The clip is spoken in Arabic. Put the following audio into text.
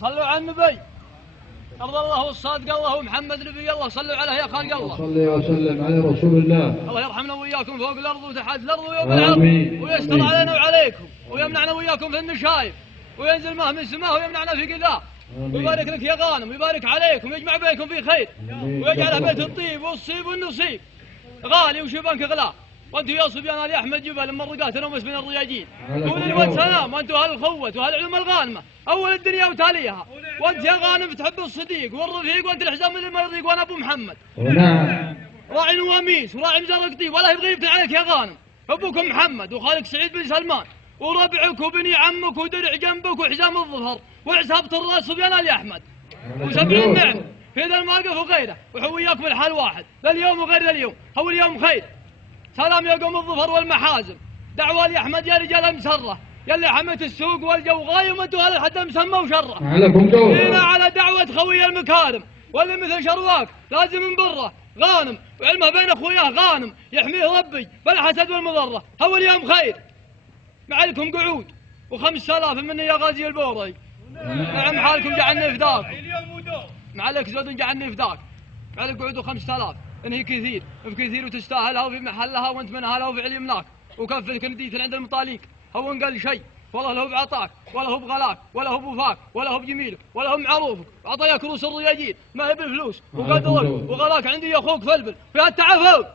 صلوا على النبي. أرضى الله والصادق الله محمد نبي الله. صلوا عليه يا خالق الله. صلي وسلم على رسول الله. الله يرحمنا وإياكم فوق الأرض وتحت الأرض ويوم العرض، ويستر علينا وعليكم، ويمنعنا وإياكم في النشايب، وينزل ماء من السماء ويمنعنا في قذاه. ويبارك لك يا غانم، ويبارك عليكم، ويجمع بينكم في خير، ويجعل بيت الطيب والصيب والنصيب غالي وشبانك غلا. وانتم يا صبيان ال احمد جبل مرقات نومس من الرياجين، قول لي والسلام. وانتم اهل الخوه واهل العلوم الغانمه اول الدنيا وتاليها. وانت يا غانم تحب الصديق والرفيق، وانت الحزام اللي ما يرضيك، وانا ابو محمد. نعم. راعي نواميس وراعي مزار قطيب، ولا يبغى يفتن عليك يا غانم. ابوكم محمد وخالك سعيد بن سلمان، وربعك وبني عمك ودرع جنبك وحزام الظفر وعسابة الراس صبيان ال احمد، وسبع النعم في ذا المواقف وغيره، وحوياكم الحال واحد ذا اليوم وغير ذا اليوم. هو اليوم خير. سلام يا قوم الظفر والمحازم، دعوة لأحمد يا رجال المسرة، يلي حميت السوق والجو غايم، وانتوا اهل الحد المسمى وشره. هنا على دعوة خوي المكارم، واللي مثل شرواك لازم من برة غانم، وعلمه بين اخوياه غانم يحميه ربي بالحسد والمضرة. هو اليوم خير. معلكم قعود و5000 مني يا غازي البوري. نعم حالكم جعلني فداك. معلك زود جعلني فداك. معلك قعود و5000 إن هي كثير بكثير وتستاهلها وفي محلها، وانت من اهلها وفعل يملاك، وكفلك نديت عند المطاليك. هو ان قال شيء والله لا هو بعطاك، ولا هو بغلاك، ولا هو بوفاك، ولا هو بجميلك، ولا هو معروفك. عطاياك روس الرياجين ما هي بالفلوس، وقدرك وغلاك عندي يا اخوك فلفل في التعفف.